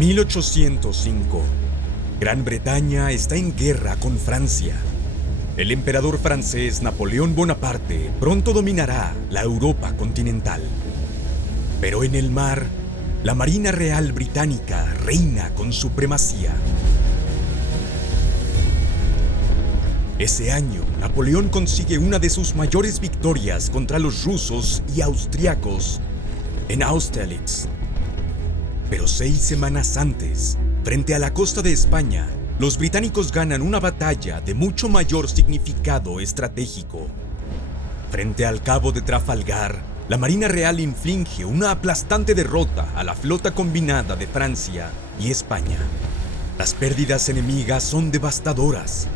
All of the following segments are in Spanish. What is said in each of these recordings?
1805. Gran Bretaña está en guerra con Francia. El emperador francés Napoleón Bonaparte pronto dominará la Europa continental. Pero en el mar, la Marina Real Británica reina con supremacía. Ese año, Napoleón consigue una de sus mayores victorias contra los rusos y austriacos en Austerlitz. Pero 6 semanas antes, frente a la costa de España, los británicos ganan una batalla de mucho mayor significado estratégico. Frente al Cabo de Trafalgar, la Marina Real inflige una aplastante derrota a la flota combinada de Francia y España. Las pérdidas enemigas son devastadoras.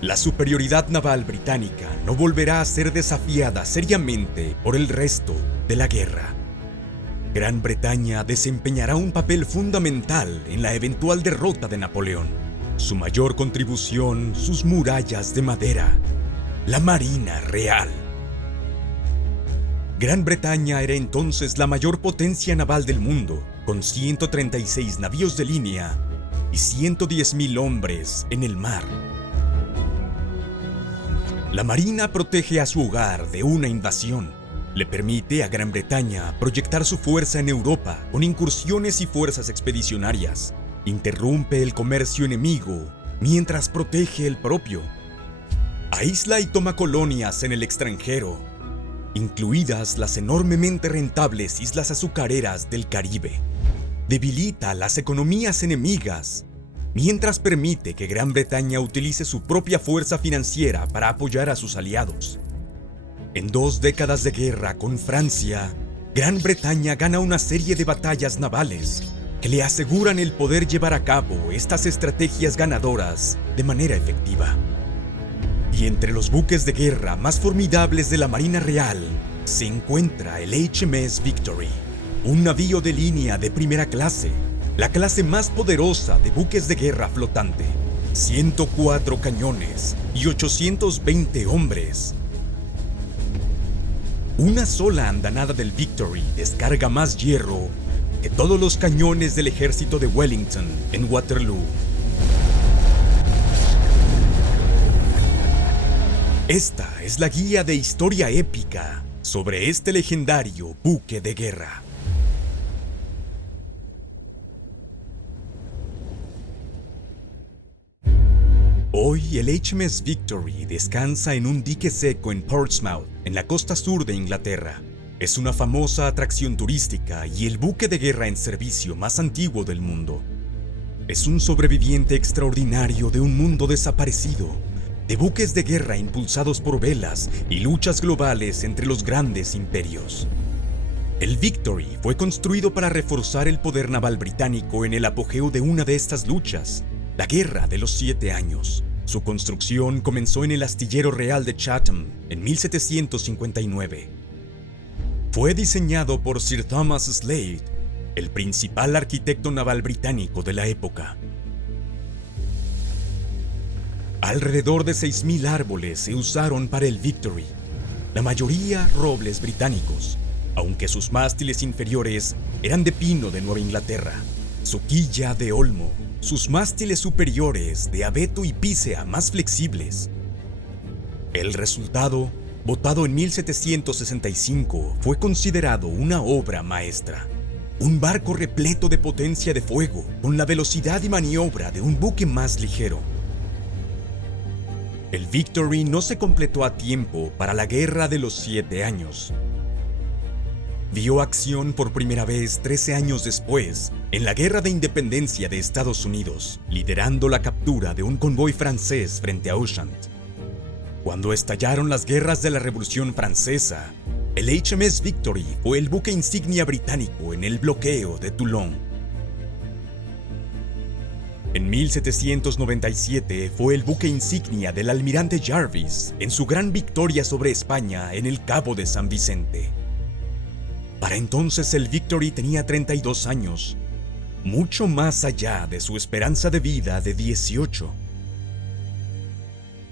La superioridad naval británica no volverá a ser desafiada seriamente por el resto de la guerra. Gran Bretaña desempeñará un papel fundamental en la eventual derrota de Napoleón. Su mayor contribución, sus murallas de madera, la Marina Real. Gran Bretaña era entonces la mayor potencia naval del mundo, con 136 navíos de línea y 110.000 hombres en el mar. La Marina protege a su hogar de una invasión. Le permite a Gran Bretaña proyectar su fuerza en Europa con incursiones y fuerzas expedicionarias. Interrumpe el comercio enemigo mientras protege el propio. Aísla y toma colonias en el extranjero, incluidas las enormemente rentables islas azucareras del Caribe. Debilita las economías enemigas, mientras permite que Gran Bretaña utilice su propia fuerza financiera para apoyar a sus aliados. En 2 décadas de guerra con Francia, Gran Bretaña gana una serie de batallas navales que le aseguran el poder llevar a cabo estas estrategias ganadoras de manera efectiva. Y entre los buques de guerra más formidables de la Marina Real se encuentra el HMS Victory, un navío de línea de primera clase, la clase más poderosa de buques de guerra flotante. 104 cañones y 820 hombres. Una sola andanada del Victory descarga más hierro que todos los cañones del ejército de Wellington en Waterloo. Esta es la guía de historia épica sobre este legendario buque de guerra. Hoy el HMS Victory descansa en un dique seco en Portsmouth, en la costa sur de Inglaterra. Es una famosa atracción turística y el buque de guerra en servicio más antiguo del mundo. Es un sobreviviente extraordinario de un mundo desaparecido, de buques de guerra impulsados por velas y luchas globales entre los grandes imperios. El Victory fue construido para reforzar el poder naval británico en el apogeo de una de estas luchas, la Guerra de los 7 Años. Su construcción comenzó en el Astillero Real de Chatham en 1759. Fue diseñado por Sir Thomas Slade, el principal arquitecto naval británico de la época. Alrededor de 6.000 árboles se usaron para el Victory, la mayoría robles británicos, aunque sus mástiles inferiores eran de pino de Nueva Inglaterra, su quilla de olmo, sus mástiles superiores de abeto y pícea más flexibles. El resultado, votado en 1765, fue considerado una obra maestra. Un barco repleto de potencia de fuego, con la velocidad y maniobra de un buque más ligero. El Victory no se completó a tiempo para la Guerra de los 7 Años. Vio acción por primera vez 13 años después, en la Guerra de Independencia de Estados Unidos, liderando la captura de un convoy francés frente a Ushant. Cuando estallaron las guerras de la Revolución Francesa, el HMS Victory fue el buque insignia británico en el bloqueo de Toulon. En 1797 fue el buque insignia del almirante Jarvis en su gran victoria sobre España en el Cabo de San Vicente. Para entonces el Victory tenía 32 años, mucho más allá de su esperanza de vida de 18.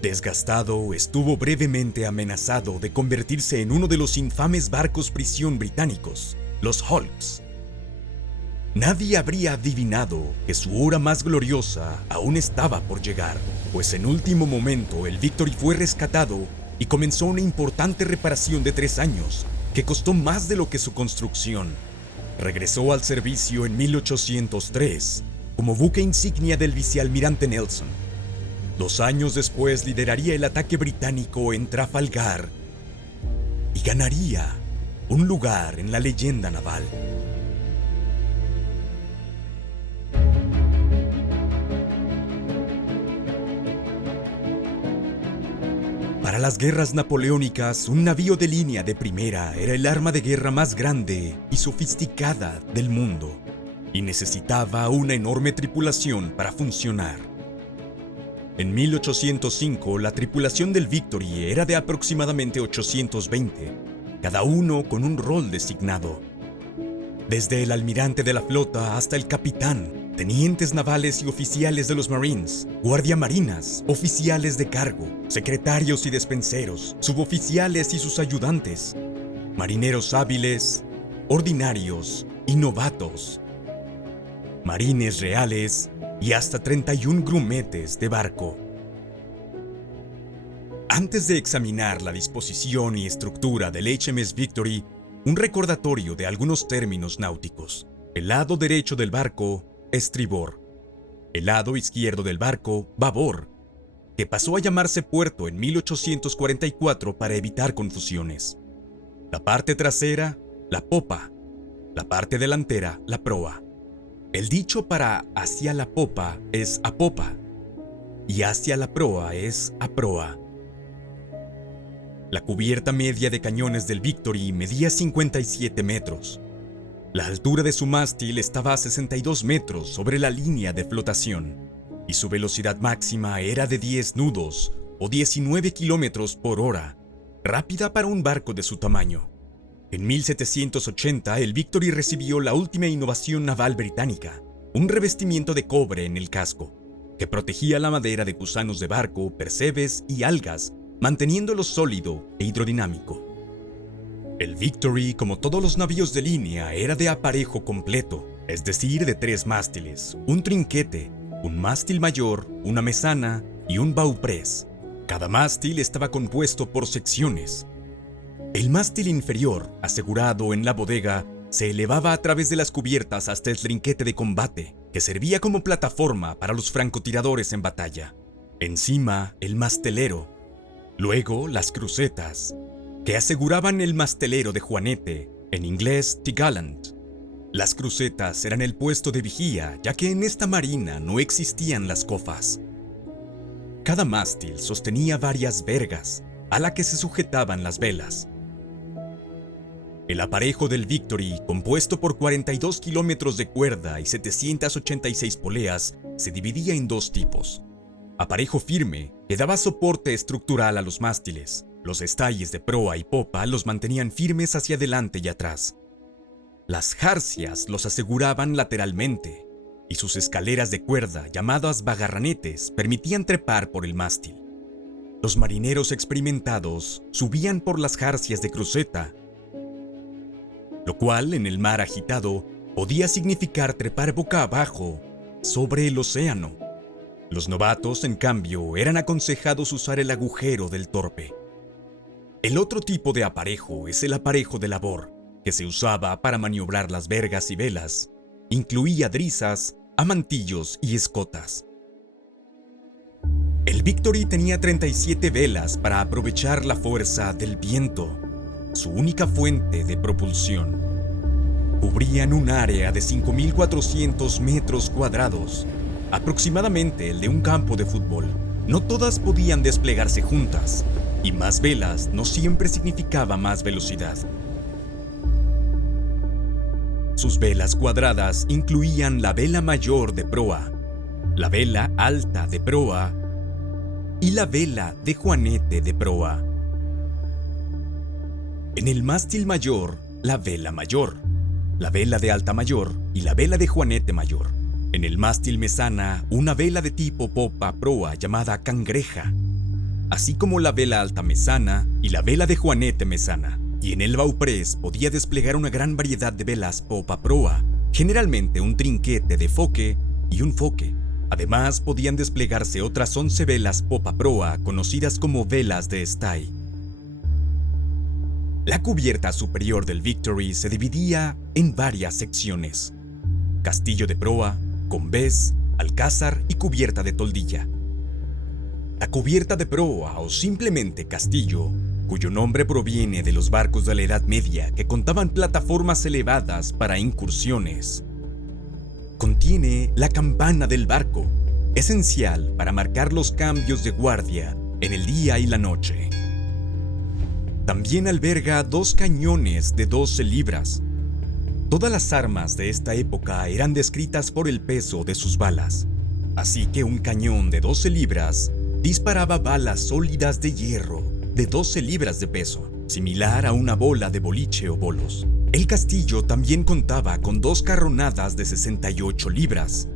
Desgastado, estuvo brevemente amenazado de convertirse en uno de los infames barcos prisión británicos, los Hulks. Nadie habría adivinado que su hora más gloriosa aún estaba por llegar, pues en último momento el Victory fue rescatado y comenzó una importante reparación de 3 años, que costó más de lo que su construcción. Regresó al servicio en 1803 como buque insignia del vicealmirante Nelson. 2 años después lideraría el ataque británico en Trafalgar y ganaría un lugar en la leyenda naval. Para las guerras napoleónicas, un navío de línea de primera era el arma de guerra más grande y sofisticada del mundo, y necesitaba una enorme tripulación para funcionar. En 1805, la tripulación del Victory era de aproximadamente 820, cada uno con un rol designado. Desde el almirante de la flota hasta el capitán, tenientes navales y oficiales de los Marines, guardiamarinas, oficiales de cargo, secretarios y despenseros, suboficiales y sus ayudantes, marineros hábiles, ordinarios y novatos, marines reales y hasta 31 grumetes de barco. Antes de examinar la disposición y estructura del HMS Victory, un recordatorio de algunos términos náuticos. El lado derecho del barco, estribor. El lado izquierdo del barco, babor, que pasó a llamarse puerto en 1844 para evitar confusiones. La parte trasera, la popa. La parte delantera, la proa. El dicho para hacia la popa es a popa y hacia la proa es a proa. La cubierta media de cañones del Victory medía 57 metros. La altura de su mástil estaba a 62 metros sobre la línea de flotación y su velocidad máxima era de 10 nudos o 19 kilómetros por hora, rápida para un barco de su tamaño. En 1780, el Victory recibió la última innovación naval británica, un revestimiento de cobre en el casco, que protegía la madera de gusanos de barco, percebes y algas, manteniéndolo sólido e hidrodinámico. El Victory, como todos los navíos de línea, era de aparejo completo, es decir, de 3 mástiles, un trinquete, un mástil mayor, una mesana y un bauprés. Cada mástil estaba compuesto por secciones. El mástil inferior, asegurado en la bodega, se elevaba a través de las cubiertas hasta el trinquete de combate, que servía como plataforma para los francotiradores en batalla. Encima, el mastelero. Luego, las crucetas, que aseguraban el mastelero de juanete, en inglés T-gallant. Las crucetas eran el puesto de vigía, ya que en esta marina no existían las cofas. Cada mástil sostenía varias vergas, a la que se sujetaban las velas. El aparejo del Victory, compuesto por 42 kilómetros de cuerda y 786 poleas, se dividía en 2 tipos. Aparejo firme, que daba soporte estructural a los mástiles. Los estalles de proa y popa los mantenían firmes hacia adelante y atrás. Las jarcias los aseguraban lateralmente, y sus escaleras de cuerda, llamadas bagarranetes, permitían trepar por el mástil. Los marineros experimentados subían por las jarcias de cruceta, lo cual, en el mar agitado, podía significar trepar boca abajo sobre el océano. Los novatos, en cambio, eran aconsejados usar el agujero del torpe. El otro tipo de aparejo es el aparejo de labor, que se usaba para maniobrar las vergas y velas. Incluía drisas, amantillos y escotas. El Victory tenía 37 velas para aprovechar la fuerza del viento, su única fuente de propulsión. Cubrían un área de 5.400 metros cuadrados, aproximadamente el de un campo de fútbol. No todas podían desplegarse juntas, y más velas no siempre significaba más velocidad. Sus velas cuadradas incluían la vela mayor de proa, la vela alta de proa y la vela de juanete de proa. En el mástil mayor, la vela mayor, la vela de alta mayor y la vela de juanete mayor. En el mástil mesana, una vela de tipo popa-proa llamada cangreja, así como la vela alta mesana y la vela de juanete mesana. Y en el bauprés podía desplegar una gran variedad de velas popa-proa, generalmente un trinquete de foque y un foque. Además, podían desplegarse otras 11 velas popa proa conocidas como velas de stay. La cubierta superior del Victory se dividía en varias secciones: castillo de proa, combés, alcázar y cubierta de toldilla. La cubierta de proa o simplemente castillo, cuyo nombre proviene de los barcos de la Edad Media que contaban plataformas elevadas para incursiones, contiene la campana del barco, esencial para marcar los cambios de guardia en el día y la noche. También alberga 2 cañones de 12 libras. Todas las armas de esta época eran descritas por el peso de sus balas, así que un cañón de 12 libras disparaba balas sólidas de hierro de 12 libras de peso, similar a una bola de boliche o bolos. El castillo también contaba con 2 carronadas de 68 libras.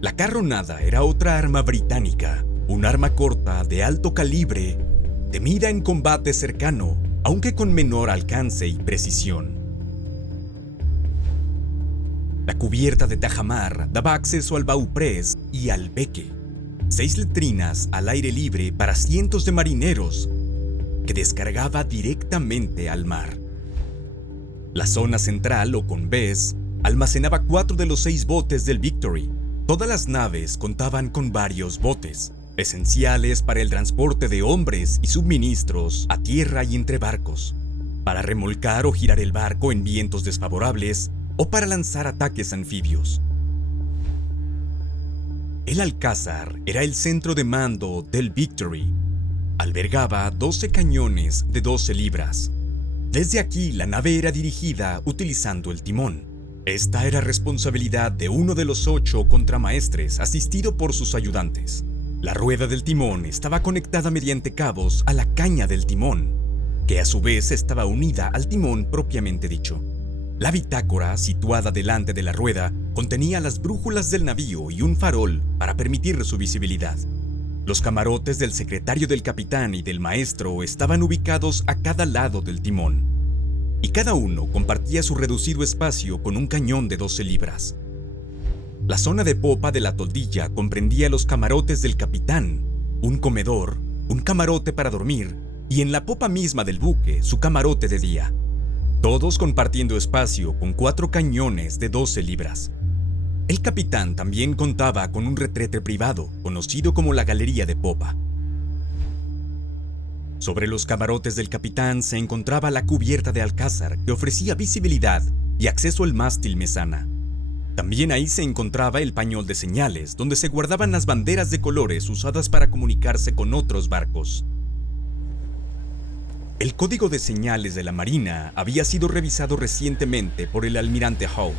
La carronada era otra arma británica, un arma corta de alto calibre, temida en combate cercano, aunque con menor alcance y precisión. La cubierta de tajamar daba acceso al bauprés y al beque, 6 letrinas al aire libre para cientos de marineros que descargaba directamente al mar. La zona central o combés almacenaba 4 de los 6 botes del Victory. Todas las naves contaban con varios botes, esenciales para el transporte de hombres y suministros a tierra y entre barcos, para remolcar o girar el barco en vientos desfavorables o para lanzar ataques anfibios. El alcázar era el centro de mando del Victory. Albergaba 12 cañones de 12 libras. Desde aquí la nave era dirigida utilizando el timón. Esta era responsabilidad de uno de los 8 contramaestres, asistido por sus ayudantes. La rueda del timón estaba conectada mediante cabos a la caña del timón, que a su vez estaba unida al timón propiamente dicho. La bitácora, situada delante de la rueda, contenía las brújulas del navío y un farol para permitir su visibilidad. Los camarotes del secretario del capitán y del maestro estaban ubicados a cada lado del timón, y cada uno compartía su reducido espacio con un cañón de 12 libras. La zona de popa de la toldilla comprendía los camarotes del capitán, un comedor, un camarote para dormir y en la popa misma del buque su camarote de día, todos compartiendo espacio con 4 cañones de 12 libras. El capitán también contaba con un retrete privado, conocido como la galería de popa. Sobre los camarotes del capitán se encontraba la cubierta de alcázar, que ofrecía visibilidad y acceso al mástil mesana. También ahí se encontraba el pañol de señales, donde se guardaban las banderas de colores usadas para comunicarse con otros barcos. El código de señales de la Marina había sido revisado recientemente por el almirante Howe.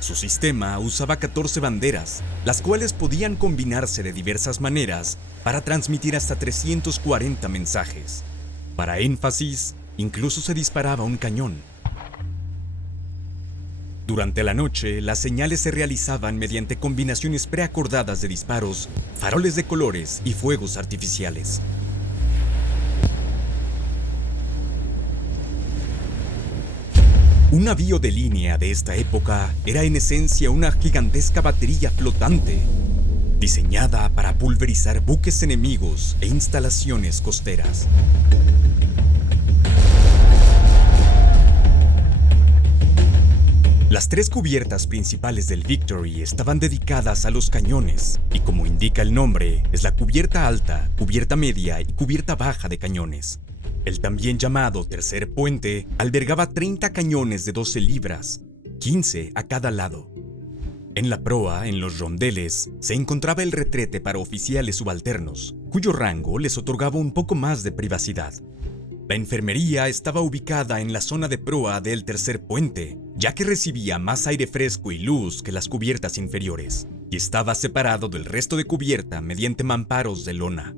Su sistema usaba 14 banderas, las cuales podían combinarse de diversas maneras para transmitir hasta 340 mensajes. Para énfasis, incluso se disparaba un cañón. Durante la noche, las señales se realizaban mediante combinaciones preacordadas de disparos, faroles de colores y fuegos artificiales. Un navío de línea de esta época era en esencia una gigantesca batería flotante, diseñada para pulverizar buques enemigos e instalaciones costeras. Las 3 cubiertas principales del Victory estaban dedicadas a los cañones, y como indica el nombre, es la cubierta alta, cubierta media y cubierta baja de cañones. El también llamado tercer puente albergaba 30 cañones de 12 libras, 15 a cada lado. En la proa, en los rondeles, se encontraba el retrete para oficiales subalternos, cuyo rango les otorgaba un poco más de privacidad. La enfermería estaba ubicada en la zona de proa del tercer puente, ya que recibía más aire fresco y luz que las cubiertas inferiores, y estaba separado del resto de cubierta mediante mamparos de lona.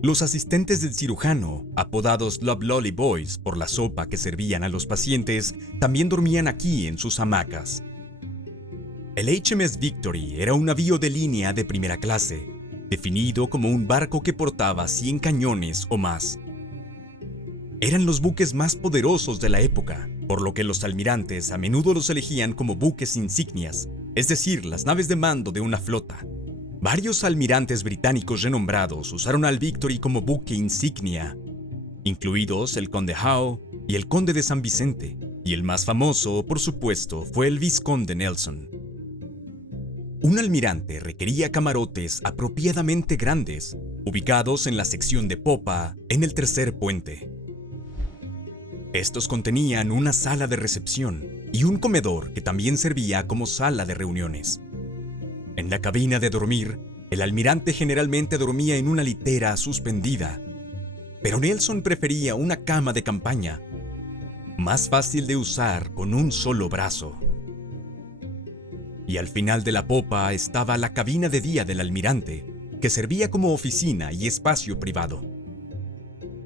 Los asistentes del cirujano, apodados Love Lolly Boys por la sopa que servían a los pacientes, también dormían aquí en sus hamacas. El HMS Victory era un navío de línea de primera clase, definido como un barco que portaba 100 cañones o más. Eran los buques más poderosos de la época, por lo que los almirantes a menudo los elegían como buques insignias, es decir, las naves de mando de una flota. Varios almirantes británicos renombrados usaron al Victory como buque insignia, incluidos el Conde Howe y el Conde de San Vicente, y el más famoso, por supuesto, fue el Vizconde Nelson. Un almirante requería camarotes apropiadamente grandes, ubicados en la sección de popa, en el tercer puente. Estos contenían una sala de recepción y un comedor que también servía como sala de reuniones. En la cabina de dormir, el almirante generalmente dormía en una litera suspendida, pero Nelson prefería una cama de campaña, más fácil de usar con un solo brazo. Y al final de la popa estaba la cabina de día del almirante, que servía como oficina y espacio privado.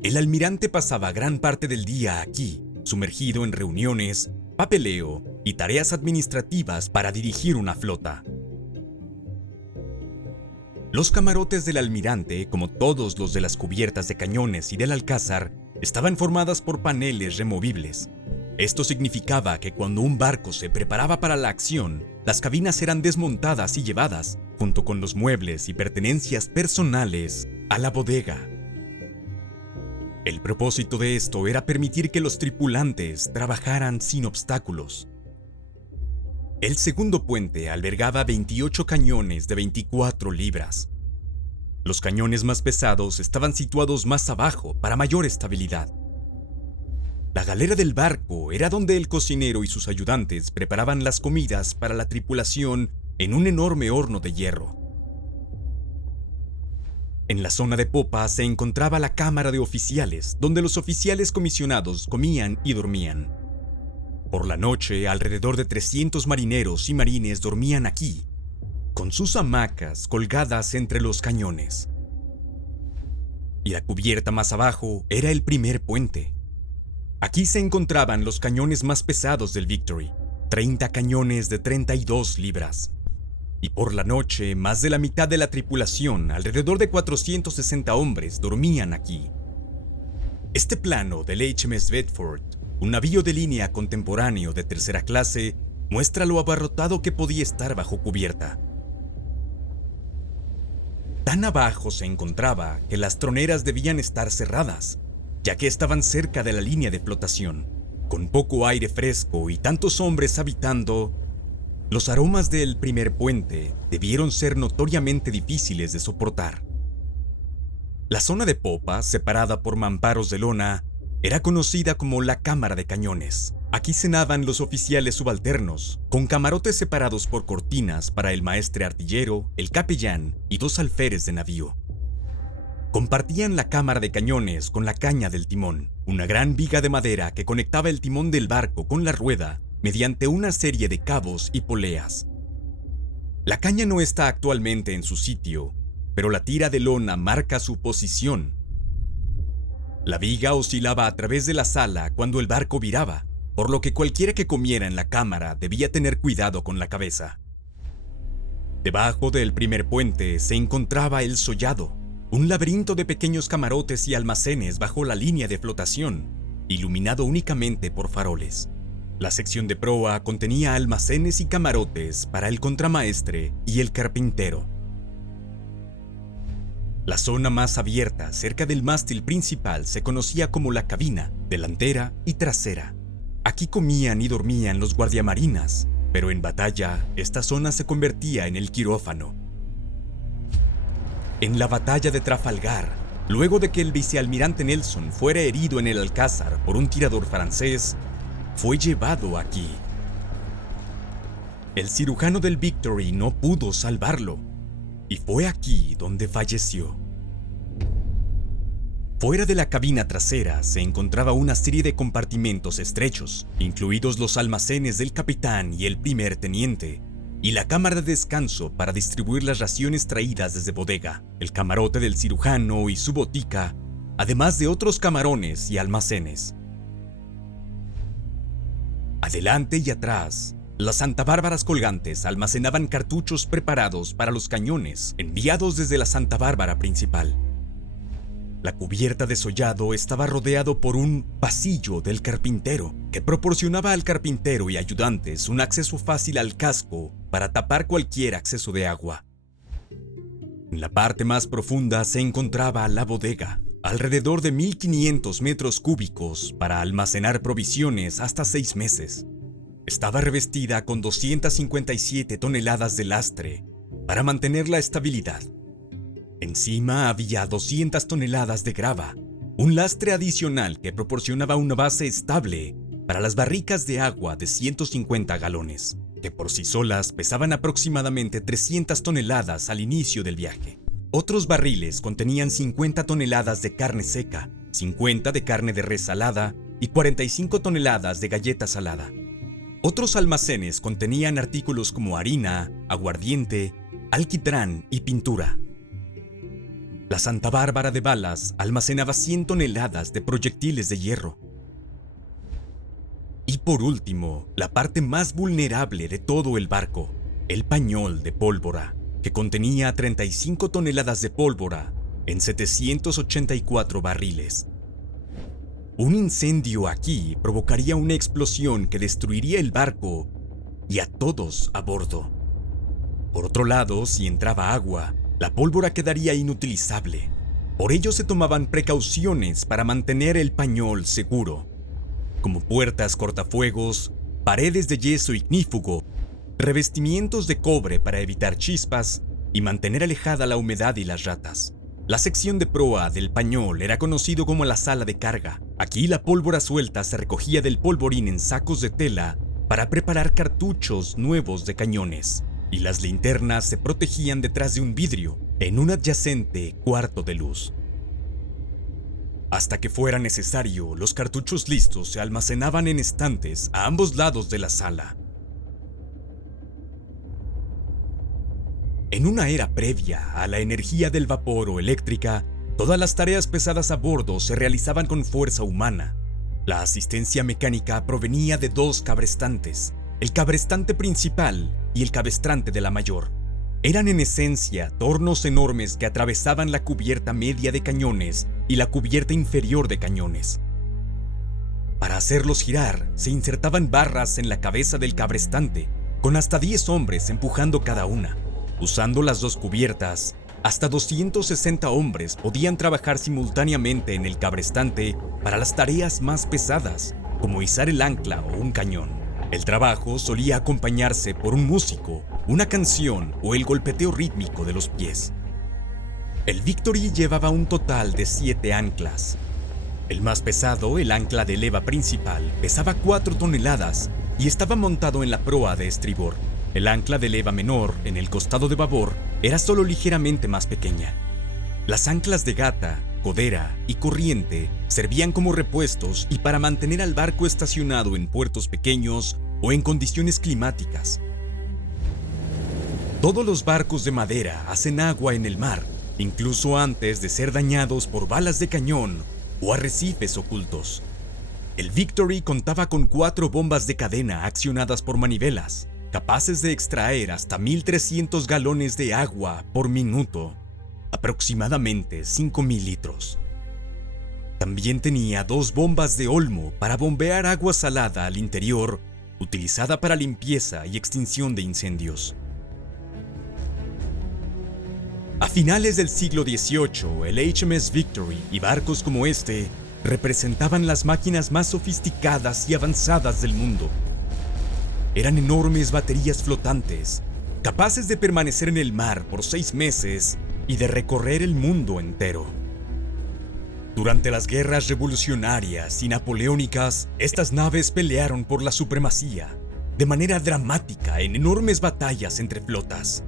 El almirante pasaba gran parte del día aquí, sumergido en reuniones, papeleo y tareas administrativas para dirigir una flota. Los camarotes del almirante, como todos los de las cubiertas de cañones y del alcázar, estaban formadas por paneles removibles. Esto significaba que cuando un barco se preparaba para la acción, las cabinas eran desmontadas y llevadas, junto con los muebles y pertenencias personales, a la bodega. El propósito de esto era permitir que los tripulantes trabajaran sin obstáculos. El segundo puente albergaba 28 cañones de 24 libras. Los cañones más pesados estaban situados más abajo para mayor estabilidad. La galera del barco era donde el cocinero y sus ayudantes preparaban las comidas para la tripulación en un enorme horno de hierro. En la zona de popa se encontraba la cámara de oficiales, donde los oficiales comisionados comían y dormían. Por la noche, alrededor de 300 marineros y marines dormían aquí, con sus hamacas colgadas entre los cañones. Y la cubierta más abajo era el primer puente. Aquí se encontraban los cañones más pesados del Victory, 30 cañones de 32 libras. Y por la noche, más de la mitad de la tripulación, alrededor de 460 hombres, dormían aquí. Este plano del HMS Bedford, un navío de línea contemporáneo de tercera clase, muestra lo abarrotado que podía estar bajo cubierta. Tan abajo se encontraba que las troneras debían estar cerradas, ya que estaban cerca de la línea de flotación. Con poco aire fresco y tantos hombres habitando, los aromas del primer puente debieron ser notoriamente difíciles de soportar. La zona de popa, separada por mamparos de lona, era conocida como la cámara de cañones. Aquí cenaban los oficiales subalternos, con camarotes separados por cortinas para el maestre artillero, el capellán y 2 alférez de navío. Compartían la cámara de cañones con la caña del timón, una gran viga de madera que conectaba el timón del barco con la rueda mediante una serie de cabos y poleas. La caña no está actualmente en su sitio, pero la tira de lona marca su posición. La viga oscilaba a través de la sala cuando el barco viraba, por lo que cualquiera que comiera en la cámara debía tener cuidado con la cabeza. Debajo del primer puente se encontraba el sollado, un laberinto de pequeños camarotes y almacenes bajo la línea de flotación, iluminado únicamente por faroles. La sección de proa contenía almacenes y camarotes para el contramaestre y el carpintero. La zona más abierta, cerca del mástil principal, se conocía como la cabina, delantera y trasera. Aquí comían y dormían los guardiamarinas, pero en batalla, esta zona se convertía en el quirófano. En la batalla de Trafalgar, luego de que el vicealmirante Nelson fuera herido en el Alcázar por un tirador francés, fue llevado aquí. El cirujano del Victory no pudo salvarlo, y fue aquí donde falleció. Fuera de la cabina trasera se encontraba una serie de compartimentos estrechos, incluidos los almacenes del capitán y el primer teniente, y la cámara de descanso para distribuir las raciones traídas desde bodega, el camarote del cirujano y su botica, además de otros camarones y almacenes. Adelante y atrás, las Santa Bárbaras colgantes almacenaban cartuchos preparados para los cañones enviados desde la Santa Bárbara principal. La cubierta de sollado estaba rodeado por un pasillo del carpintero, que proporcionaba al carpintero y ayudantes un acceso fácil al casco para tapar cualquier acceso de agua. En la parte más profunda se encontraba la bodega, alrededor de 1.500 metros cúbicos para almacenar provisiones hasta 6 meses. Estaba revestida con 257 toneladas de lastre para mantener la estabilidad. Encima había 200 toneladas de grava, un lastre adicional que proporcionaba una base estable para las barricas de agua de 150 galones, que por sí solas pesaban aproximadamente 300 toneladas al inicio del viaje. Otros barriles contenían 50 toneladas de carne seca, 50 de carne de res salada y 45 toneladas de galleta salada. Otros almacenes contenían artículos como harina, aguardiente, alquitrán y pintura. La Santa Bárbara de Balas almacenaba 100 toneladas de proyectiles de hierro. Y por último, la parte más vulnerable de todo el barco, el pañol de pólvora, que contenía 35 toneladas de pólvora en 784 barriles. Un incendio aquí provocaría una explosión que destruiría el barco y a todos a bordo. Por otro lado, si entraba agua, la pólvora quedaría inutilizable. Por ello se tomaban precauciones para mantener el pañol seguro, como puertas cortafuegos, paredes de yeso ignífugo, revestimientos de cobre para evitar chispas y mantener alejada la humedad y las ratas. La sección de proa del pañol era conocido como la sala de carga. Aquí la pólvora suelta se recogía del polvorín en sacos de tela para preparar cartuchos nuevos de cañones, y las linternas se protegían detrás de un vidrio en un adyacente cuarto de luz. Hasta que fuera necesario, los cartuchos listos se almacenaban en estantes a ambos lados de la sala. En una era previa a la energía del vapor o eléctrica, todas las tareas pesadas a bordo se realizaban con fuerza humana. La asistencia mecánica provenía de 2 cabrestantes, el cabrestante principal y el cabestrante de la mayor. Eran en esencia tornos enormes que atravesaban la cubierta media de cañones y la cubierta inferior de cañones. Para hacerlos girar, se insertaban barras en la cabeza del cabrestante, con hasta 10 hombres empujando cada una. Usando las 2 cubiertas, hasta 260 hombres podían trabajar simultáneamente en el cabrestante para las tareas más pesadas, como izar el ancla o un cañón. El trabajo solía acompañarse por un músico, una canción o el golpeteo rítmico de los pies. El Victory llevaba un total de 7 anclas. El más pesado, el ancla de leva principal, pesaba 4 toneladas y estaba montado en la proa de estribor. El ancla de leva menor, en el costado de babor, era solo ligeramente más pequeña. Las anclas de gata, codera y corriente servían como repuestos y para mantener al barco estacionado en puertos pequeños o en condiciones climáticas. Todos los barcos de madera hacen agua en el mar, incluso antes de ser dañados por balas de cañón o arrecifes ocultos. El Victory contaba con 4 bombas de cadena accionadas por manivelas, capaces de extraer hasta 1.300 galones de agua por minuto, aproximadamente 5.000 litros. También tenía 2 bombas de olmo para bombear agua salada al interior, utilizada para limpieza y extinción de incendios. A finales del siglo XVIII, el HMS Victory y barcos como este representaban las máquinas más sofisticadas y avanzadas del mundo. Eran enormes baterías flotantes, capaces de permanecer en el mar por 6 meses y de recorrer el mundo entero. Durante las guerras revolucionarias y napoleónicas, estas naves pelearon por la supremacía, de manera dramática en enormes batallas entre flotas.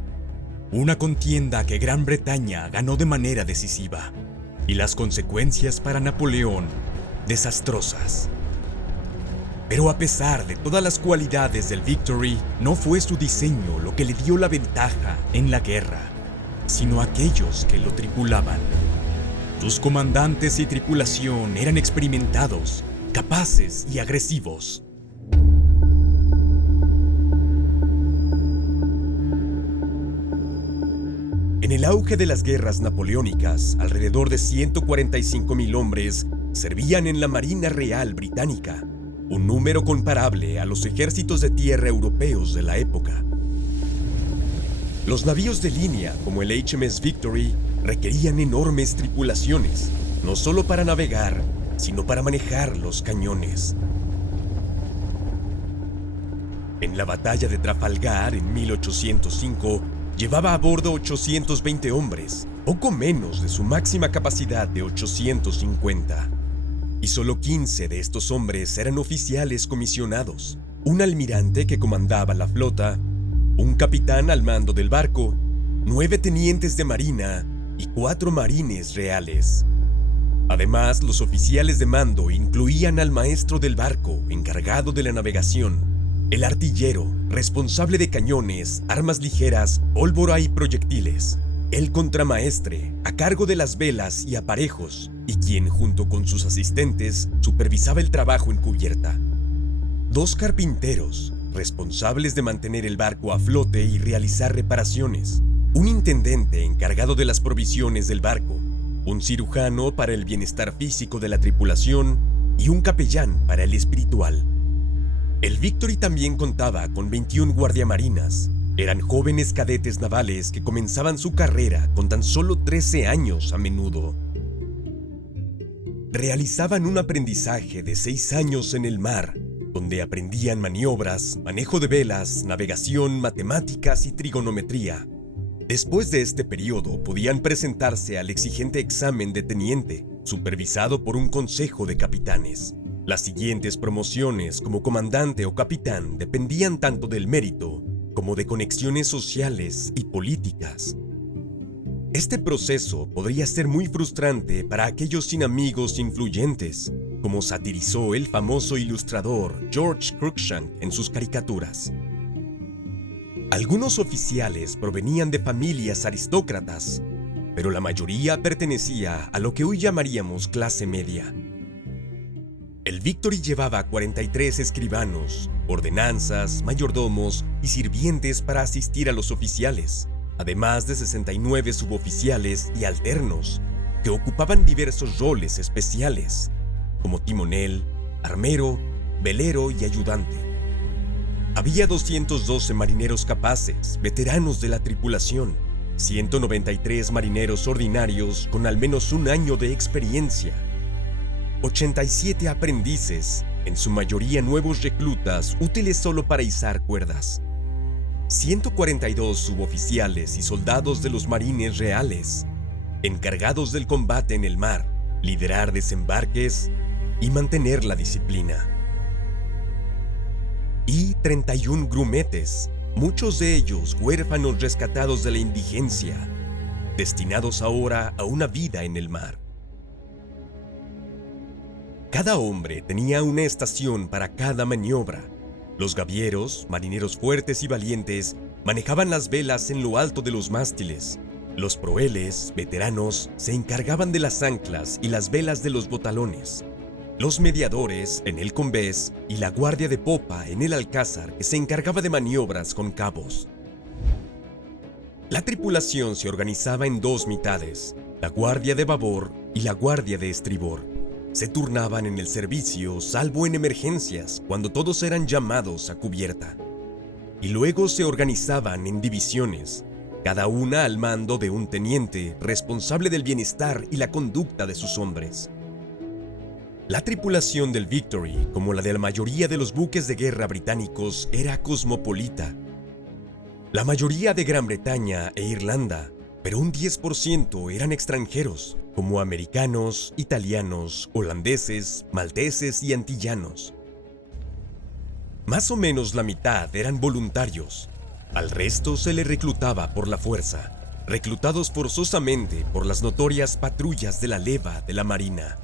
Una contienda que Gran Bretaña ganó de manera decisiva, y las consecuencias para Napoleón, desastrosas. Pero a pesar de todas las cualidades del Victory, no fue su diseño lo que le dio la ventaja en la guerra, sino aquellos que lo tripulaban. Sus comandantes y tripulación eran experimentados, capaces y agresivos. En el auge de las guerras napoleónicas, alrededor de 145,000 hombres servían en la Marina Real Británica, un número comparable a los ejércitos de tierra europeos de la época. Los navíos de línea, como el HMS Victory, requerían enormes tripulaciones, no solo para navegar, sino para manejar los cañones. En la batalla de Trafalgar en 1805, llevaba a bordo 820 hombres, poco menos de su máxima capacidad de 850. Y solo 15 de estos hombres eran oficiales comisionados, un almirante que comandaba la flota, un capitán al mando del barco, 9 tenientes de marina y 4 marines reales. Además, los oficiales de mando incluían al maestro del barco, encargado de la navegación, el artillero, responsable de cañones, armas ligeras, pólvora y proyectiles, el contramaestre, a cargo de las velas y aparejos, y quien, junto con sus asistentes, supervisaba el trabajo en cubierta. 2 carpinteros, responsables de mantener el barco a flote y realizar reparaciones, un intendente encargado de las provisiones del barco, un cirujano para el bienestar físico de la tripulación y un capellán para el espiritual. El Victory también contaba con 21 guardiamarinas. Eran jóvenes cadetes navales que comenzaban su carrera con tan solo 13 años a menudo. Realizaban un aprendizaje de 6 años en el mar, donde aprendían maniobras, manejo de velas, navegación, matemáticas y trigonometría. Después de este periodo podían presentarse al exigente examen de teniente, supervisado por un consejo de capitanes. Las siguientes promociones como comandante o capitán dependían tanto del mérito como de conexiones sociales y políticas. Este proceso podría ser muy frustrante para aquellos sin amigos influyentes, como satirizó el famoso ilustrador George Cruikshank en sus caricaturas. Algunos oficiales provenían de familias aristócratas, pero la mayoría pertenecía a lo que hoy llamaríamos clase media. El Victory llevaba 43 escribanos, ordenanzas, mayordomos y sirvientes para asistir a los oficiales, además de 69 suboficiales y alternos, que ocupaban diversos roles especiales, como timonel, armero, velero y ayudante. Había 212 marineros capaces, veteranos de la tripulación, 193 marineros ordinarios con al menos un año de experiencia, 87 aprendices, en su mayoría nuevos reclutas útiles solo para izar cuerdas, 142 suboficiales y soldados de los marines reales, encargados del combate en el mar, liderar desembarques y mantener la disciplina. Y 31 grumetes, muchos de ellos huérfanos rescatados de la indigencia, destinados ahora a una vida en el mar. Cada hombre tenía una estación para cada maniobra. Los gavieros, marineros fuertes y valientes, manejaban las velas en lo alto de los mástiles. Los proeles, veteranos, se encargaban de las anclas y las velas de los botalones. Los mediadores en el combés y la guardia de popa en el alcázar, que se encargaba de maniobras con cabos. La tripulación se organizaba en 2 mitades, la guardia de babor y la guardia de estribor. Se turnaban en el servicio, salvo en emergencias, cuando todos eran llamados a cubierta. Y luego se organizaban en divisiones, cada una al mando de un teniente responsable del bienestar y la conducta de sus hombres. La tripulación del Victory, como la de la mayoría de los buques de guerra británicos, era cosmopolita. La mayoría de Gran Bretaña e Irlanda, pero un 10% eran extranjeros, como americanos, italianos, holandeses, malteses y antillanos. Más o menos la mitad eran voluntarios. Al resto se le reclutaba por la fuerza, reclutados forzosamente por las notorias patrullas de la leva de la Marina.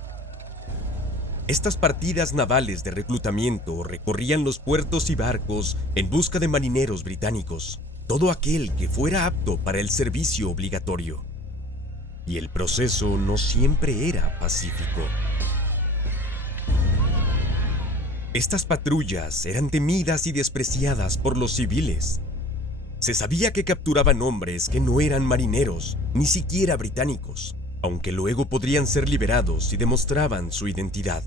Estas partidas navales de reclutamiento recorrían los puertos y barcos en busca de marineros británicos, todo aquel que fuera apto para el servicio obligatorio. Y el proceso no siempre era pacífico. Estas patrullas eran temidas y despreciadas por los civiles. Se sabía que capturaban hombres que no eran marineros, ni siquiera británicos, aunque luego podrían ser liberados si demostraban su identidad.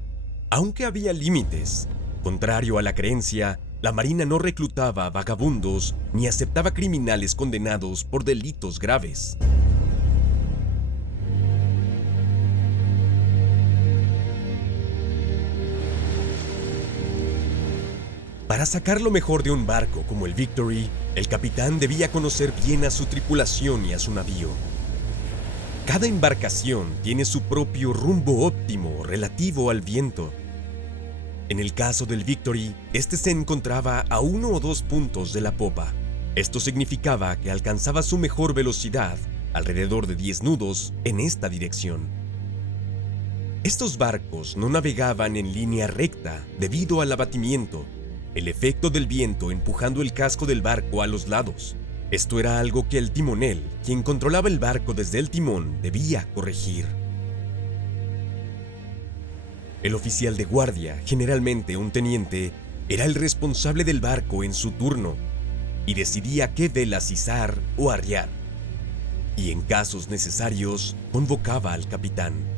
Aunque había límites, contrario a la creencia, la Marina no reclutaba a vagabundos ni aceptaba criminales condenados por delitos graves. Para sacar lo mejor de un barco como el Victory, el capitán debía conocer bien a su tripulación y a su navío. Cada embarcación tiene su propio rumbo óptimo relativo al viento. En el caso del Victory, este se encontraba a 1 o 2 puntos de la popa. Esto significaba que alcanzaba su mejor velocidad, alrededor de 10 nudos, en esta dirección. Estos barcos no navegaban en línea recta debido al abatimiento, el efecto del viento empujando el casco del barco a los lados. Esto era algo que el timonel, quien controlaba el barco desde el timón, debía corregir. El oficial de guardia, generalmente un teniente, era el responsable del barco en su turno y decidía qué velas izar o arriar. Y en casos necesarios, convocaba al capitán.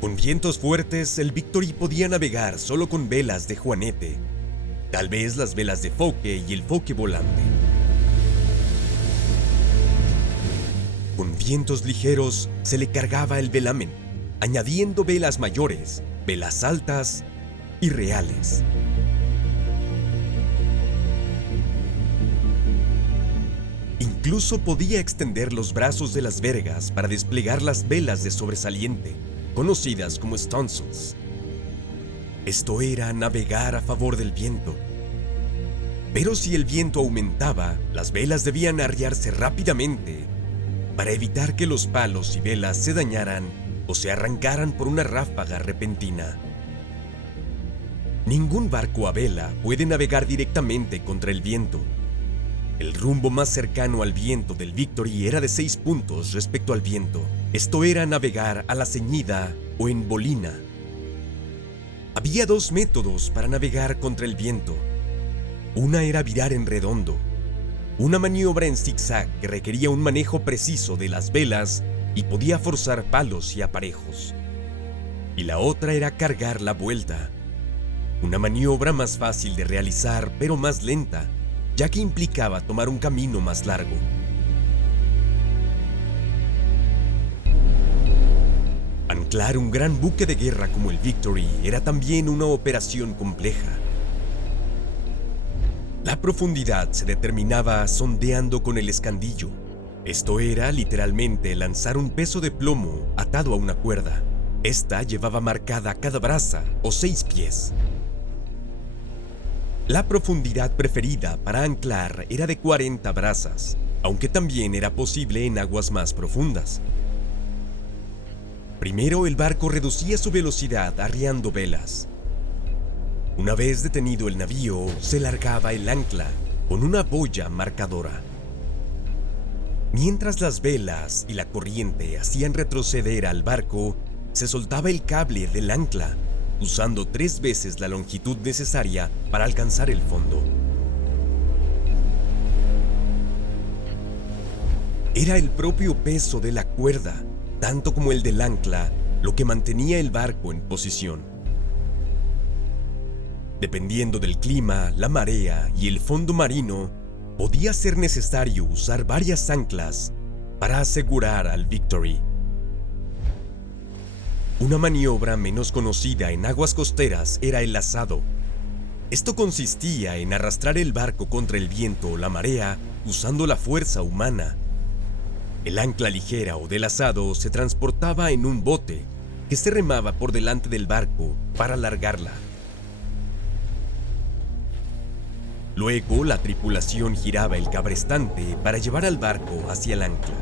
Con vientos fuertes, el Victory podía navegar solo con velas de juanete, tal vez las velas de foque y el foque volante. Con vientos ligeros, se le cargaba el velamen, añadiendo velas mayores, velas altas y reales. Incluso podía extender los brazos de las vergas para desplegar las velas de sobresaliente, conocidas como stunsails. Esto era navegar a favor del viento. Pero si el viento aumentaba, las velas debían arriarse rápidamente para evitar que los palos y velas se dañaran o se arrancaran por una ráfaga repentina. Ningún barco a vela puede navegar directamente contra el viento. El rumbo más cercano al viento del Victory era de 6 puntos respecto al viento. Esto era navegar a la ceñida o en bolina. Había 2 métodos para navegar contra el viento. Una era virar en redondo, una maniobra en zigzag que requería un manejo preciso de las velas y podía forzar palos y aparejos. Y la otra era cargar la vuelta, una maniobra más fácil de realizar pero más lenta, ya que implicaba tomar un camino más largo. Anclar un gran buque de guerra como el Victory era también una operación compleja. La profundidad se determinaba sondeando con el escandillo. Esto era literalmente lanzar un peso de plomo atado a una cuerda. Esta llevaba marcada cada braza o 6 pies. La profundidad preferida para anclar era de 40 brazas, aunque también era posible en aguas más profundas. Primero, el barco reducía su velocidad arriando velas. Una vez detenido el navío, se largaba el ancla con una boya marcadora. Mientras las velas y la corriente hacían retroceder al barco, se soltaba el cable del ancla, usando 3 veces la longitud necesaria para alcanzar el fondo. Era el propio peso de la cuerda, tanto como el del ancla, lo que mantenía el barco en posición. Dependiendo del clima, la marea y el fondo marino, podía ser necesario usar varias anclas para asegurar al Victory. Una maniobra menos conocida en aguas costeras era el lazado. Esto consistía en arrastrar el barco contra el viento o la marea usando la fuerza humana. El ancla ligera o del lazado se transportaba en un bote que se remaba por delante del barco para alargarla. Luego, la tripulación giraba el cabrestante para llevar al barco hacia el ancla.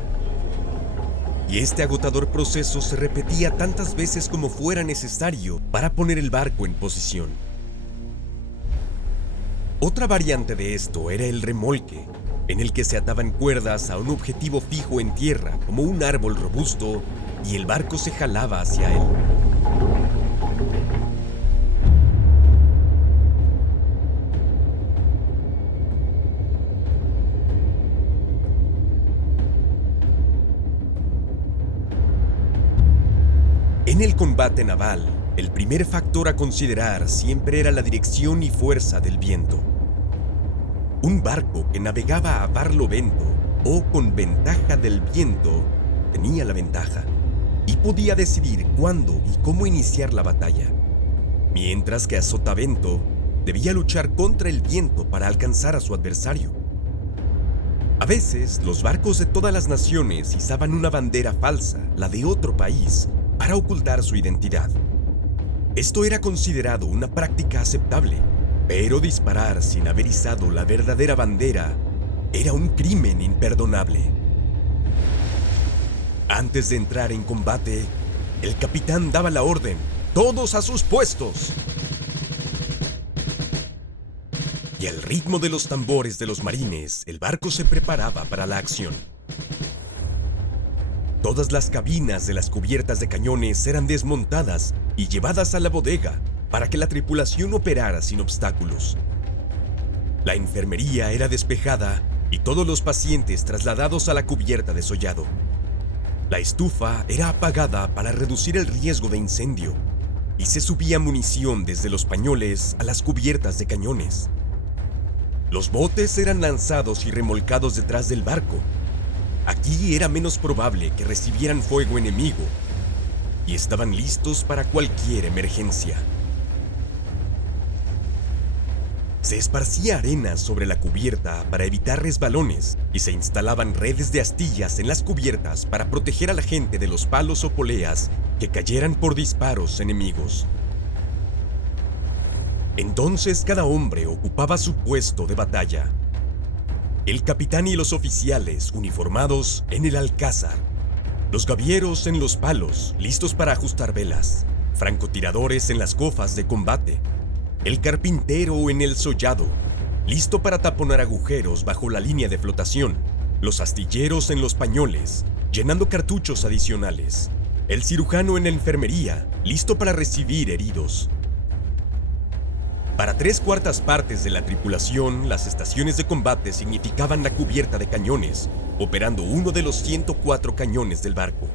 Y este agotador proceso se repetía tantas veces como fuera necesario para poner el barco en posición. Otra variante de esto era el remolque, en el que se ataban cuerdas a un objetivo fijo en tierra como un árbol robusto y el barco se jalaba hacia él. En el combate naval, el primer factor a considerar siempre era la dirección y fuerza del viento. Un barco que navegaba a barlovento o con ventaja del viento tenía la ventaja y podía decidir cuándo y cómo iniciar la batalla, mientras que a sotavento debía luchar contra el viento para alcanzar a su adversario. A veces, los barcos de todas las naciones izaban una bandera falsa, la de otro país, para ocultar su identidad. Esto era considerado una práctica aceptable, pero disparar sin haber izado la verdadera bandera era un crimen imperdonable. Antes de entrar en combate, el capitán daba la orden: ¡todos a sus puestos! Y al ritmo de los tambores de los marines, el barco se preparaba para la acción. Todas las cabinas de las cubiertas de cañones eran desmontadas y llevadas a la bodega para que la tripulación operara sin obstáculos. La enfermería era despejada y todos los pacientes trasladados a la cubierta de sollado. La estufa era apagada para reducir el riesgo de incendio y se subía munición desde los pañoles a las cubiertas de cañones. Los botes eran lanzados y remolcados detrás del barco. Aquí era menos probable que recibieran fuego enemigo y estaban listos para cualquier emergencia. Se esparcía arena sobre la cubierta para evitar resbalones y se instalaban redes de astillas en las cubiertas para proteger a la gente de los palos o poleas que cayeran por disparos enemigos. Entonces cada hombre ocupaba su puesto de batalla. El capitán y los oficiales uniformados en el alcázar, los gavieros en los palos listos para ajustar velas, francotiradores en las cofas de combate, el carpintero en el sollado, listo para taponar agujeros bajo la línea de flotación, los astilleros en los pañoles, llenando cartuchos adicionales, el cirujano en la enfermería, listo para recibir heridos. Para 3/4 partes de la tripulación, las estaciones de combate significaban la cubierta de cañones, operando uno de los 104 cañones del barco.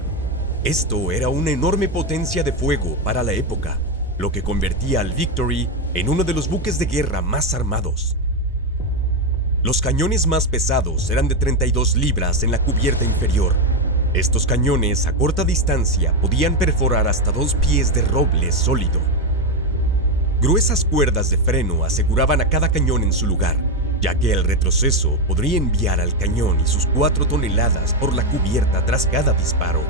Esto era una enorme potencia de fuego para la época, lo que convertía al Victory en uno de los buques de guerra más armados. Los cañones más pesados eran de 32 libras en la cubierta inferior. Estos cañones a corta distancia podían perforar hasta 2 pies de roble sólido. Gruesas cuerdas de freno aseguraban a cada cañón en su lugar, ya que el retroceso podría enviar al cañón y sus 4 toneladas por la cubierta tras cada disparo.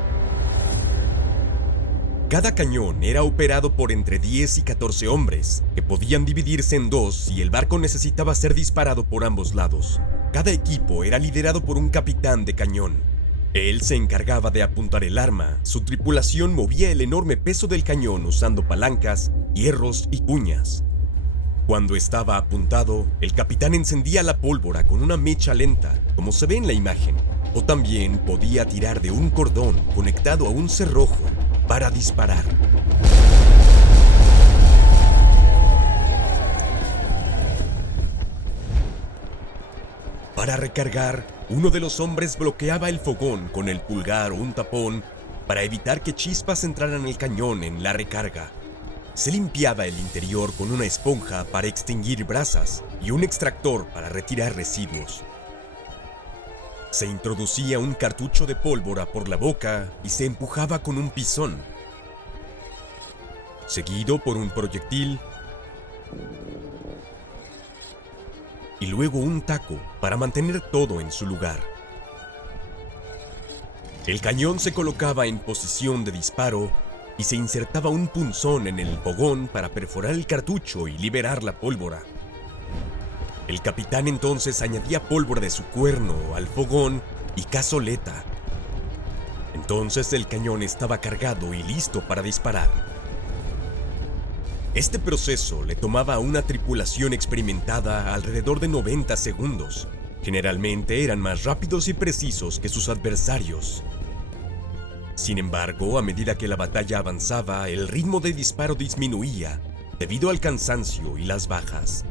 Cada cañón era operado por entre 10 y 14 hombres, que podían dividirse en 2 si el barco necesitaba ser disparado por ambos lados. Cada equipo era liderado por un capitán de cañón. Él se encargaba de apuntar el arma. Su tripulación movía el enorme peso del cañón usando palancas, hierros y cuñas. Cuando estaba apuntado, el capitán encendía la pólvora con una mecha lenta, como se ve en la imagen, o también podía tirar de un cordón conectado a un cerrojo para disparar. Para recargar, uno de los hombres bloqueaba el fogón con el pulgar o un tapón para evitar que chispas entraran al cañón en la recarga. Se limpiaba el interior con una esponja para extinguir brasas y un extractor para retirar residuos. Se introducía un cartucho de pólvora por la boca y se empujaba con un pisón, seguido por un proyectil y luego un taco para mantener todo en su lugar. El cañón se colocaba en posición de disparo y se insertaba un punzón en el fogón para perforar el cartucho y liberar la pólvora. El capitán entonces añadía pólvora de su cuerno al fogón y cazoleta. Entonces el cañón estaba cargado y listo para disparar. Este proceso le tomaba a una tripulación experimentada alrededor de 90 segundos. Generalmente eran más rápidos y precisos que sus adversarios. Sin embargo, a medida que la batalla avanzaba, el ritmo de disparo disminuía debido al cansancio y las bajas.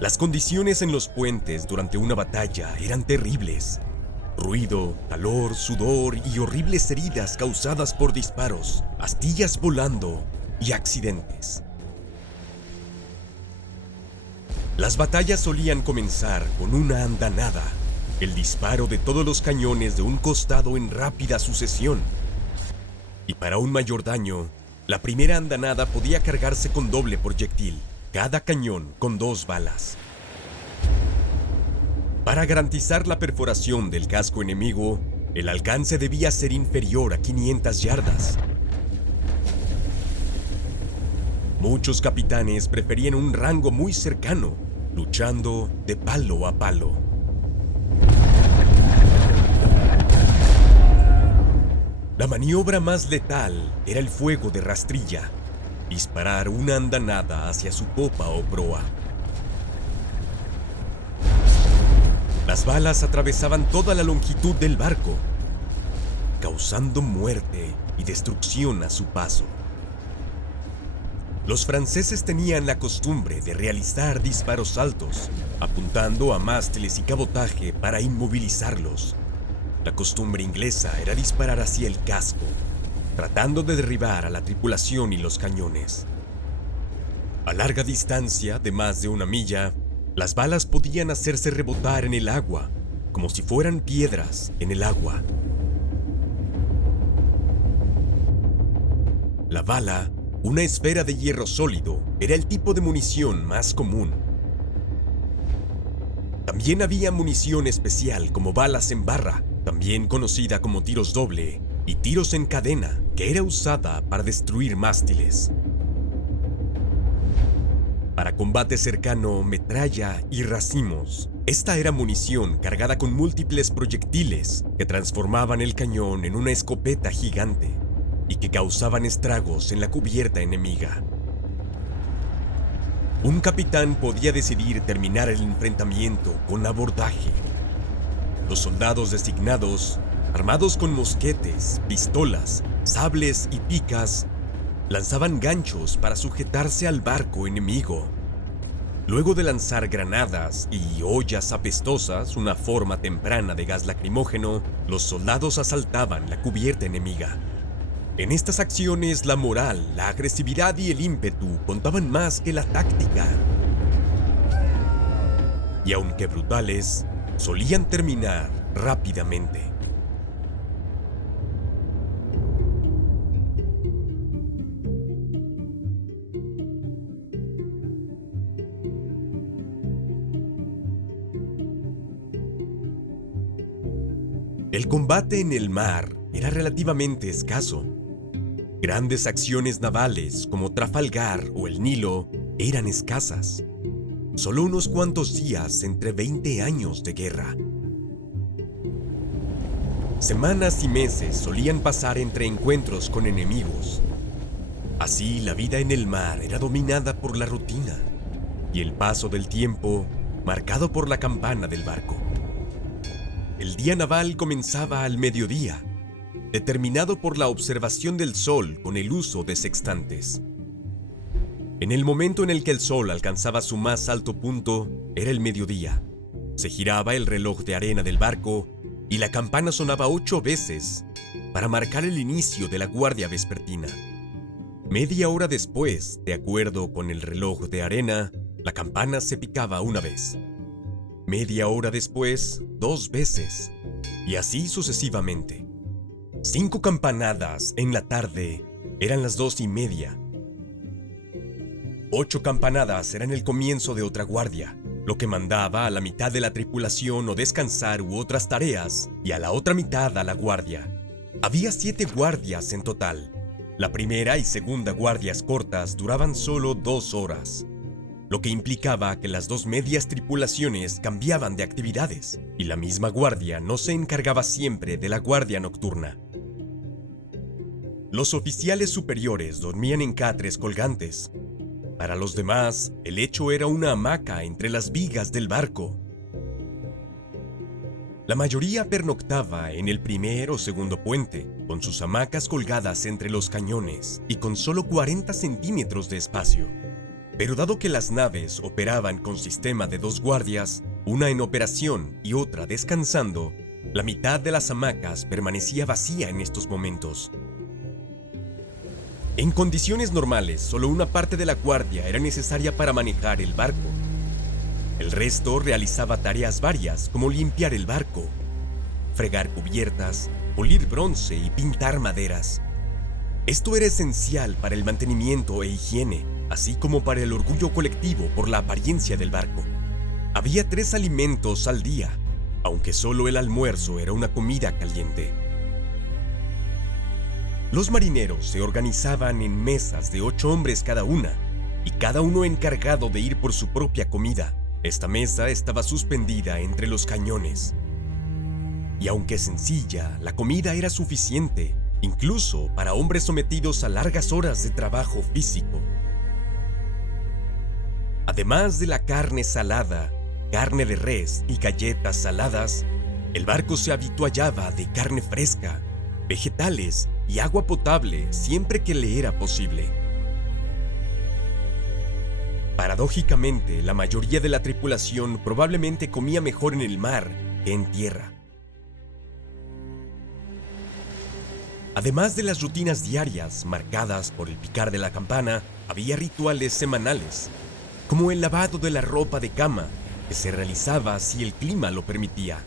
Las condiciones en los puentes durante una batalla eran terribles. Ruido, calor, sudor y horribles heridas causadas por disparos, astillas volando y accidentes. Las batallas solían comenzar con una andanada, el disparo de todos los cañones de un costado en rápida sucesión. Y para un mayor daño, la primera andanada podía cargarse con doble proyectil, cada cañón con 2 balas. Para garantizar la perforación del casco enemigo, el alcance debía ser inferior a 500 yardas. Muchos capitanes preferían un rango muy cercano, luchando de palo a palo. La maniobra más letal era el fuego de rastrilla, disparar una andanada hacia su popa o proa. Las balas atravesaban toda la longitud del barco, causando muerte y destrucción a su paso. Los franceses tenían la costumbre de realizar disparos altos, apuntando a mástiles y cabotaje para inmovilizarlos. La costumbre inglesa era disparar hacia el casco, tratando de derribar a la tripulación y los cañones. A larga distancia, de más de 1 milla, las balas podían hacerse rebotar en el agua, como si fueran piedras en el agua. La bala, una esfera de hierro sólido, era el tipo de munición más común. También había munición especial como balas en barra, también conocida como tiros doble, y tiros en cadena, que era usada para destruir mástiles. Para combate cercano, metralla y racimos, esta era munición cargada con múltiples proyectiles que transformaban el cañón en una escopeta gigante y que causaban estragos en la cubierta enemiga. Un capitán podía decidir terminar el enfrentamiento con abordaje. Los soldados designados, armados con mosquetes, pistolas, sables y picas, lanzaban ganchos para sujetarse al barco enemigo. Luego de lanzar granadas y ollas apestosas, una forma temprana de gas lacrimógeno, los soldados asaltaban la cubierta enemiga. En estas acciones, la moral, la agresividad y el ímpetu contaban más que la táctica. Y aunque brutales, solían terminar rápidamente. El combate en el mar era relativamente escaso. Grandes acciones navales como Trafalgar o el Nilo eran escasas. Solo unos cuantos días entre 20 años de guerra. Semanas y meses solían pasar entre encuentros con enemigos. Así, la vida en el mar era dominada por la rutina y el paso del tiempo marcado por la campana del barco. El día naval comenzaba al mediodía, determinado por la observación del sol con el uso de sextantes. En el momento en el que el sol alcanzaba su más alto punto, era el mediodía. Se giraba el reloj de arena del barco y la campana sonaba 8 veces para marcar el inicio de la guardia vespertina. Media hora después, de acuerdo con el reloj de arena, la campana se picaba 1 vez. Media hora después, 2 veces, y así sucesivamente. 5 campanadas en la tarde eran las 2:30. 8 campanadas eran el comienzo de otra guardia, lo que mandaba a la mitad de la tripulación o descansar u otras tareas, y a la otra mitad a la guardia. Había 7 guardias en total. La primera y segunda guardias cortas duraban solo 2 horas, lo que implicaba que las 2 medias tripulaciones cambiaban de actividades, y la misma guardia no se encargaba siempre de la guardia nocturna. Los oficiales superiores dormían en catres colgantes. Para los demás, el lecho era una hamaca entre las vigas del barco. La mayoría pernoctaba en el primer o segundo puente, con sus hamacas colgadas entre los cañones y con solo 40 centímetros de espacio. Pero dado que las naves operaban con sistema de 2 guardias, una en operación y otra descansando, La mitad de las hamacas permanecía vacía en estos momentos. En condiciones normales, solo una parte de la guardia era necesaria para manejar el barco. El resto realizaba tareas varias como limpiar el barco, fregar cubiertas, pulir bronce y pintar maderas. Esto era esencial para el mantenimiento e higiene, así como para el orgullo colectivo por la apariencia del barco. Había 3 alimentos al día, aunque solo el almuerzo era una comida caliente. Los marineros se organizaban en mesas de 8 hombres cada una, y cada uno encargado de ir por su propia comida. Esta mesa estaba suspendida entre los cañones. Y aunque sencilla, la comida era suficiente, incluso para hombres sometidos a largas horas de trabajo físico. Además de la carne salada, carne de res y galletas saladas, el barco se avituallaba de carne fresca, vegetales y agua potable siempre que le era posible. Paradójicamente, la mayoría de la tripulación probablemente comía mejor en el mar que en tierra. Además de las rutinas diarias marcadas por el picar de la campana, había rituales semanales, como el lavado de la ropa de cama, que se realizaba si el clima lo permitía.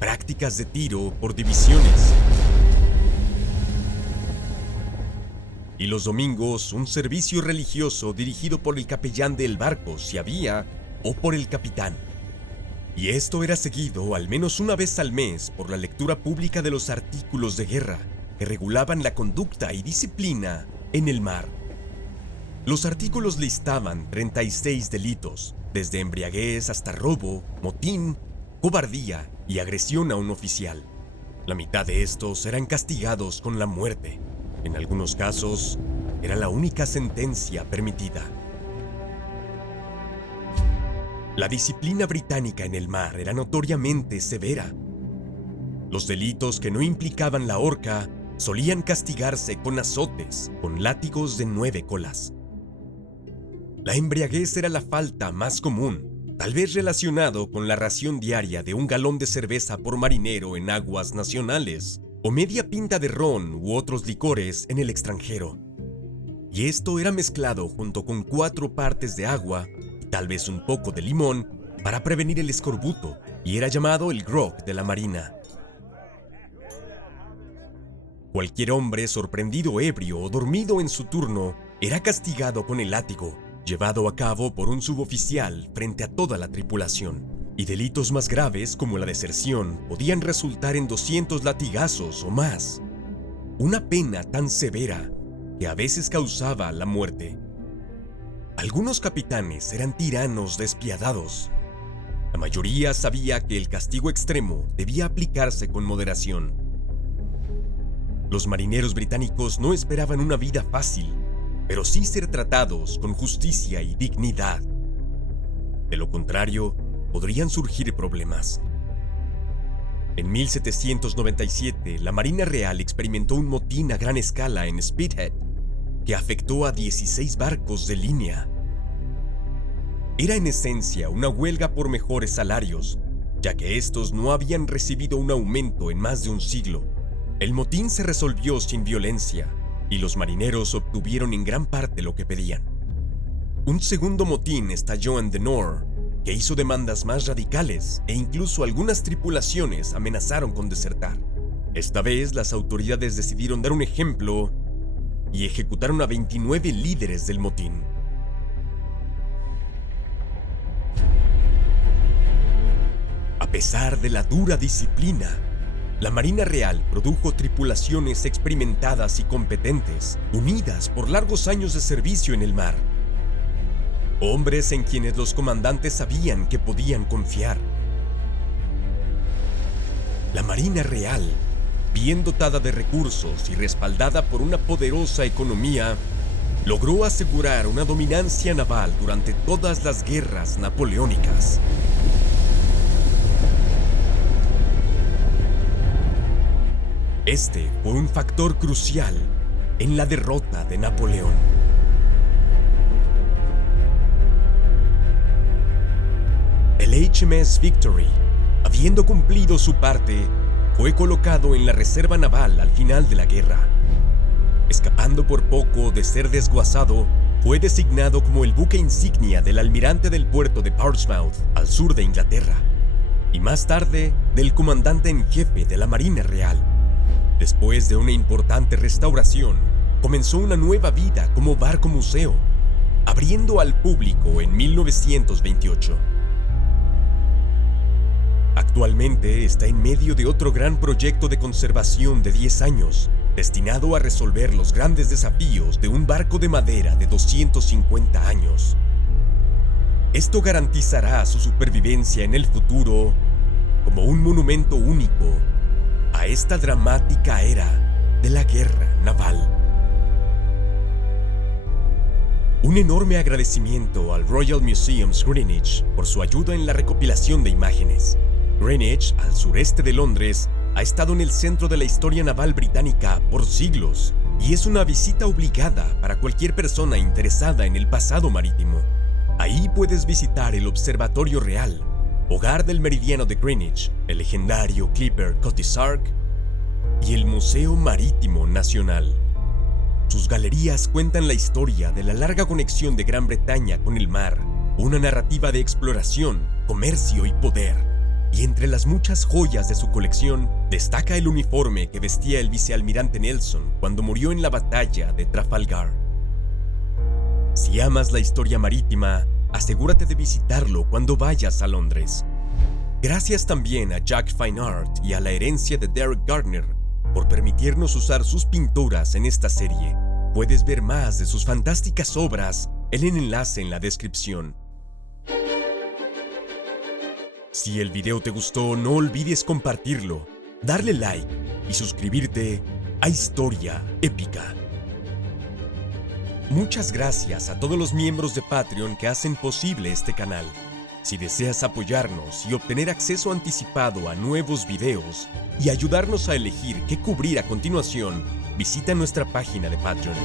Prácticas de tiro por divisiones. Y los domingos, un servicio religioso dirigido por el capellán del barco, si había, o por el capitán. Y esto era seguido al menos una vez al mes por la lectura pública de los artículos de guerra que regulaban la conducta y disciplina en el mar. Los artículos listaban 36 delitos, desde embriaguez hasta robo, motín, cobardía y agresión a un oficial. La mitad de estos eran castigados con la muerte. En algunos casos, era la única sentencia permitida. La disciplina británica en el mar era notoriamente severa. Los delitos que no implicaban la horca solían castigarse con azotes, con látigos de 9 colas. La embriaguez era la falta más común, tal vez relacionado con la ración diaria de 1 galón de cerveza por marinero en aguas nacionales, o media pinta de ron u otros licores en el extranjero. Y esto era mezclado junto con 4 partes de agua, tal vez un poco de limón, para prevenir el escorbuto, y era llamado el grog de la marina. Cualquier hombre sorprendido ebrio o dormido en su turno era castigado con el látigo, llevado a cabo por un suboficial frente a toda la tripulación. Y delitos más graves como la deserción podían resultar en 200 latigazos o más. Una pena tan severa que a veces causaba la muerte. Algunos capitanes eran tiranos despiadados. La mayoría sabía que el castigo extremo debía aplicarse con moderación. Los marineros británicos no esperaban una vida fácil, pero sí ser tratados con justicia y dignidad. De lo contrario, podrían surgir problemas. En 1797, la Marina Real experimentó un motín a gran escala en Spithead, que afectó a 16 barcos de línea. Era en esencia una huelga por mejores salarios, ya que estos no habían recibido un aumento en más de un siglo. El motín se resolvió sin violencia, y los marineros obtuvieron en gran parte lo que pedían. Un segundo motín estalló en The Nore, que hizo demandas más radicales, e incluso algunas tripulaciones amenazaron con desertar. Esta vez las autoridades decidieron dar un ejemplo y ejecutaron a 29 líderes del motín. A pesar de la dura disciplina, la Marina Real produjo tripulaciones experimentadas y competentes, unidas por largos años de servicio en el mar. Hombres en quienes los comandantes sabían que podían confiar. La Marina Real, bien dotada de recursos y respaldada por una poderosa economía, logró asegurar una dominancia naval durante todas las guerras napoleónicas. Este fue un factor crucial en la derrota de Napoleón. El HMS Victory Habiendo cumplido su parte, fue colocado en la reserva naval al final de la guerra. Escapando por poco de ser desguazado, fue designado como el buque insignia del almirante del puerto de Portsmouth, al sur de Inglaterra, y más tarde del comandante en jefe de la Marina Real. Después de una importante restauración, comenzó una nueva vida como barco museo, abriendo al público en 1928. Actualmente está en medio de otro gran proyecto de conservación de 10 años, destinado a resolver los grandes desafíos de un barco de madera de 250 años. Esto garantizará su supervivencia en el futuro como un monumento único a esta dramática era de la guerra naval. Un enorme agradecimiento al Royal Museums Greenwich por su ayuda en la recopilación de imágenes. Greenwich, al sureste de Londres, ha estado en el centro de la historia naval británica por siglos y es una visita obligada para cualquier persona interesada en el pasado marítimo. Ahí puedes visitar el Observatorio Real, hogar del Meridiano de Greenwich, el legendario Clipper Cottage Ark y el Museo Marítimo Nacional. Sus galerías cuentan la historia de la larga conexión de Gran Bretaña con el mar, una narrativa de exploración, comercio y poder. Y entre las muchas joyas de su colección, destaca el uniforme que vestía el vicealmirante Nelson cuando murió en la batalla de Trafalgar. Si amas la historia marítima, asegúrate de visitarlo cuando vayas a Londres. Gracias también a Jack Fine Art y a la herencia de Derek Gardner por permitirnos usar sus pinturas en esta serie. Puedes ver más de sus fantásticas obras en el enlace en la descripción. Si el video te gustó, no olvides compartirlo, darle like y suscribirte a Historia Épica. Muchas gracias a todos los miembros de Patreon que hacen posible este canal. Si deseas apoyarnos y obtener acceso anticipado a nuevos videos y ayudarnos a elegir qué cubrir a continuación, visita nuestra página de Patreon.